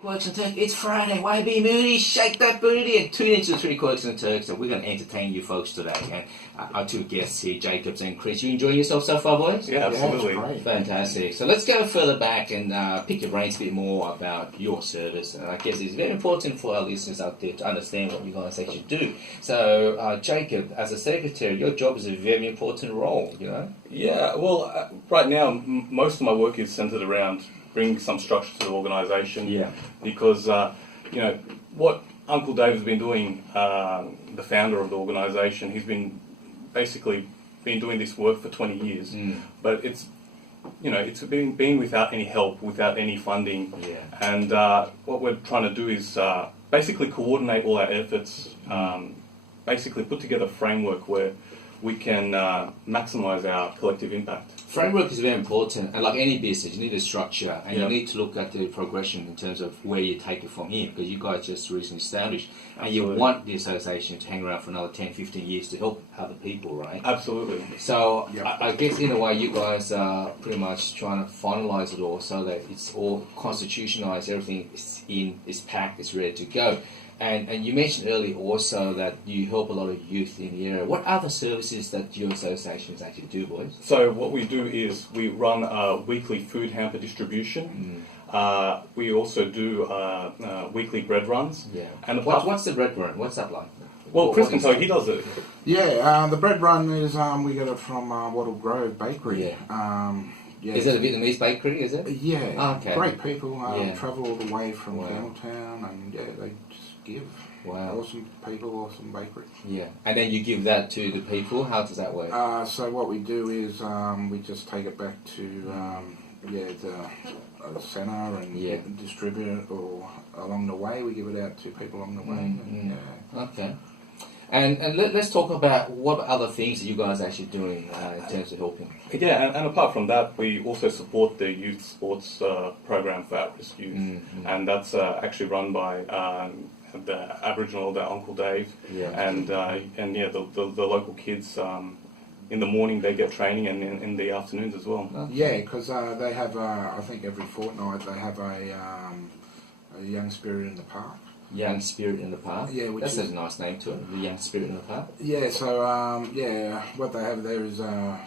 Quirks and Turks, it's Friday. Why be moody? Shake that booty and tune into the Three Quirks and Turks, and we're going to entertain you folks today. And our two guests here, Jacobs and Chris, you enjoying yourself so far, boys? Yeah, absolutely. Yeah, it's great. Fantastic. So let's go further back and pick your brains a bit more about your service. And I guess it's very important for our listeners out there to understand what you guys actually do. So, Jacob, as a secretary, your job is a very important role, you know? Yeah, well, right now, most of my work is centered around bringing some structure to the organisation. Yeah. Because, what Uncle Dave has been doing, the founder of the organisation, he's been basically been doing this work for 20 years. But it's been without any help, without any funding. Yeah. And what we're trying to do is basically coordinate all our efforts, basically put together a framework where we can maximise our collective impact. Framework is very important, and like any business, you need a structure, and Yeah. you need to look at the progression in terms of where you take it from here, because you guys just recently established, and you Absolutely. want the association to hang around for another 10, 15 years to help other people, right? Absolutely. So Yep. I guess in a way you guys are pretty much trying to finalise it all so that it's all constitutionalised, everything is packed, it's ready to go. And you mentioned earlier also that you help a lot of youth in the area. What other services that your associations actually do, boys? So what we do is we run a weekly food hamper distribution. We also do weekly bread runs. Yeah. And What's the bread run? What's that like? well, What Chris is can tell it? you, he does it. Yeah, the bread run is we get it from Wattle Grove Bakery. Yeah. Yeah. Is it a Vietnamese bakery, is it? Yeah. Oh, okay. Great people. Yeah. Travel all the way from Wow. Campbelltown, and yeah, they just give. Wow. Awesome people, awesome bakery. Yeah. And then you give that to the people? How does that work? So what we do is we just take it back to the centre and Yeah. distribute it, or along the way we give it out to people along the way. And, yeah. Okay. And let's talk about what other things that you guys are actually doing in terms of helping. Yeah, and apart from that, we also support the youth sports program for at-risk youth, and that's actually run by the Aboriginal, the Uncle Dave, Yeah. and the local kids. In the morning they get training, and in the afternoons as well. Yeah, because they have, I think every fortnight they have a Young Spirit in the Park. Young Spirit in the Park. Yeah, which That's is- a nice name to it. The Young Spirit in the Park. Yeah, so what they have there is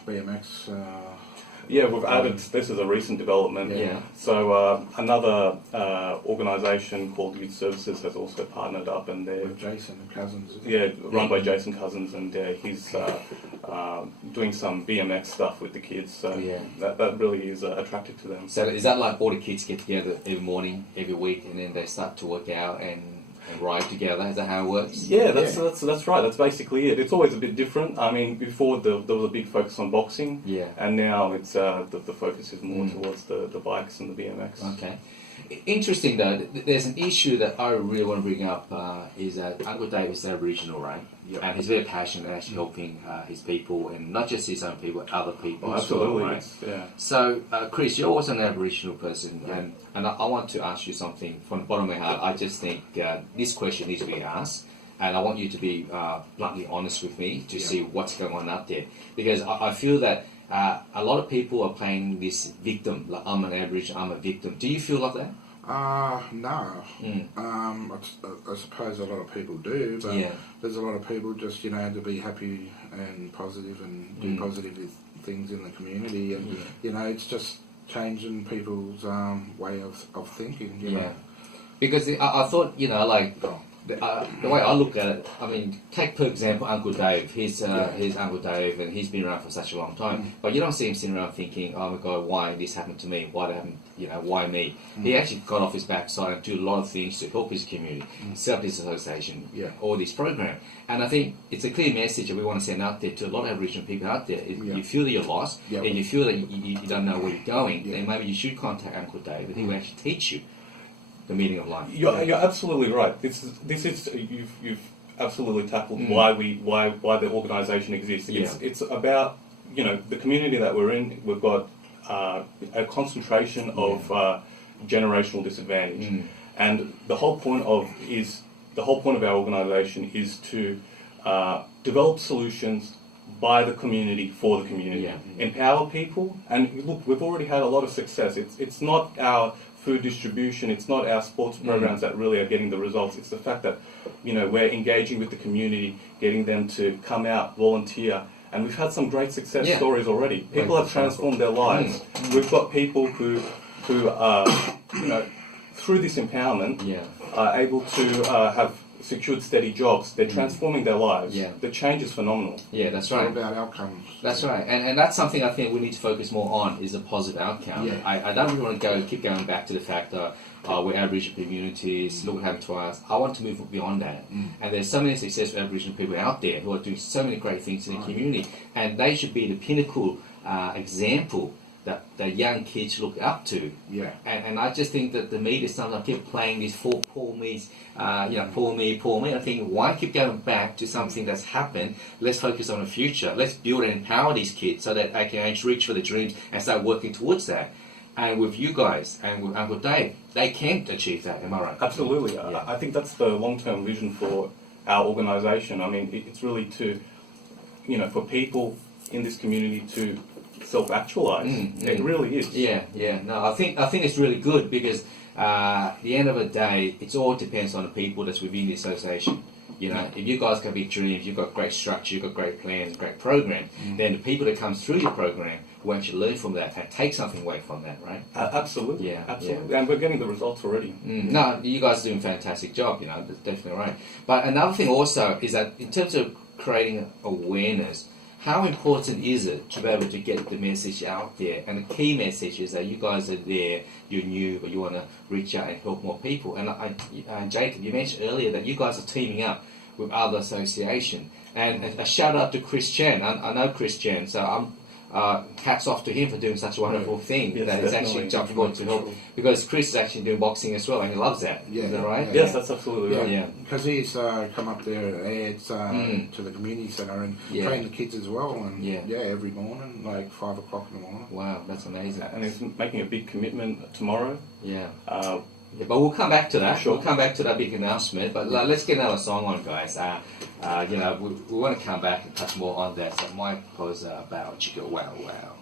BMX. Yeah, we've added, this is a recent development. Yeah. So another organisation called Youth Services has also partnered up, and they're With Jason Cousins. run by Jason Cousins, and he's doing some BMX stuff with the kids. So Yeah. that really is attractive to them. So is that like all the kids get together every morning, every week, and then they start to work out and ride together? Is that how it works? Yeah, that's right. That's basically it. It's always a bit different. I mean, before there was a big focus on boxing, Yeah. and now it's the focus is more towards the bikes and the BMX. Okay. Interesting though, there's an issue that I really want to bring up is that Uncle Dave is Aboriginal, right? Yep. And he's very passionate at actually helping his people, and not just his own people, but other people Oh, as well, absolutely, right? yes, yeah. So, Chris, you're also an Aboriginal person, and I want to ask you something from the bottom of my heart. I just think this question needs to be asked, and I want you to be bluntly honest with me to see what's going on out there. Because I feel that a lot of people are playing this victim, like I'm an Aboriginal, I'm a victim. Do you feel like that? No. I suppose a lot of people do, but Yeah. there's a lot of people just, to be happy and positive and do positive things in the community, and, it's just changing people's way of thinking, you know. Because I thought, the way I look at it, I mean, take for example Uncle Dave. He's Uncle Dave, and he's been around for such a long time. But you don't see him sitting around thinking, "Oh my God, why this happened to me? Why happened? Why me?" He actually got off his backside and do a lot of things to help his community, set up his association, all this program. And I think it's a clear message that we want to send out there to a lot of Aboriginal people out there. If you feel that you're lost and you feel that you don't know where you're going, then maybe you should contact Uncle Dave, and he will actually teach you the meaning of life. You're absolutely right. This is you've absolutely tackled why the organisation exists. It's about the community that we're in. We've got a concentration of generational disadvantage, and the whole point of our organisation is to develop solutions by the community for the community, empower people. And look, we've already had a lot of success. It's not our food distribution, it's not our sports programs that really are getting the results. It's the fact that, we're engaging with the community, getting them to come out, volunteer, and we've had some great success stories already. People have transformed their lives. We've got people who are, through this empowerment, are able to have secured steady jobs. They're transforming their lives. Yeah. The change is phenomenal. Yeah, that's It's all right. about outcomes. That's right, and that's something I think we need to focus more on is a positive outcome. Yeah. I don't really want to keep going back to the fact that we're Aboriginal communities, look what happened to us. I want to move beyond that. And there's so many successful Aboriginal people out there who are doing so many great things in the community, and they should be the pinnacle example that the young kids look up to. Yeah. And I just think that the media sometimes keep playing these poor me's, poor me. I think, why keep going back to something that's happened? Let's focus on the future. Let's build and empower these kids so that they can actually reach for the dreams and start working towards that. And with you guys and with Uncle Dave, they can achieve that. Am I right? Absolutely. Yeah. I think that's the long-term vision for our organisation. I mean, it's really to, for people in this community to self-actualize. It really is. Yeah. No, I think it's really good because at the end of the day, it all depends on the people that's within the association. If you guys got big dreams, you've got great structure, you've got great plans, great programs, then the people that comes through your program will actually learn from that and take something away from that, right? Absolutely. Yeah, Absolutely. And we're getting the results already. No, you guys are doing a fantastic job, that's definitely right. But another thing also is that in terms of creating awareness, how important is it to be able to get the message out there? And the key message is that you guys are there, you're new, but you want to reach out and help more people. And Jacob, you mentioned earlier that you guys are teaming up with other associations. And a shout out to Chris Chen. I know Chris Chen, so I'm hats off to him for doing such a wonderful thing Yes, that he's actually jumped forward to help. Because Chris is actually doing boxing as well, and he loves that. Yeah. Is that right? Yeah. Yes, that's absolutely right. Yeah. Because he's come up there and adds to the community centre and train the kids as well. And every morning, like 5 o'clock in the morning. Wow, that's amazing. And he's making a big commitment tomorrow. Yeah. Yeah, but we'll come back to that. Sure. We'll come back to that big announcement. But let's get another song on, guys. We want to come back and touch more on that. So my pose about Chicka Wow Wow.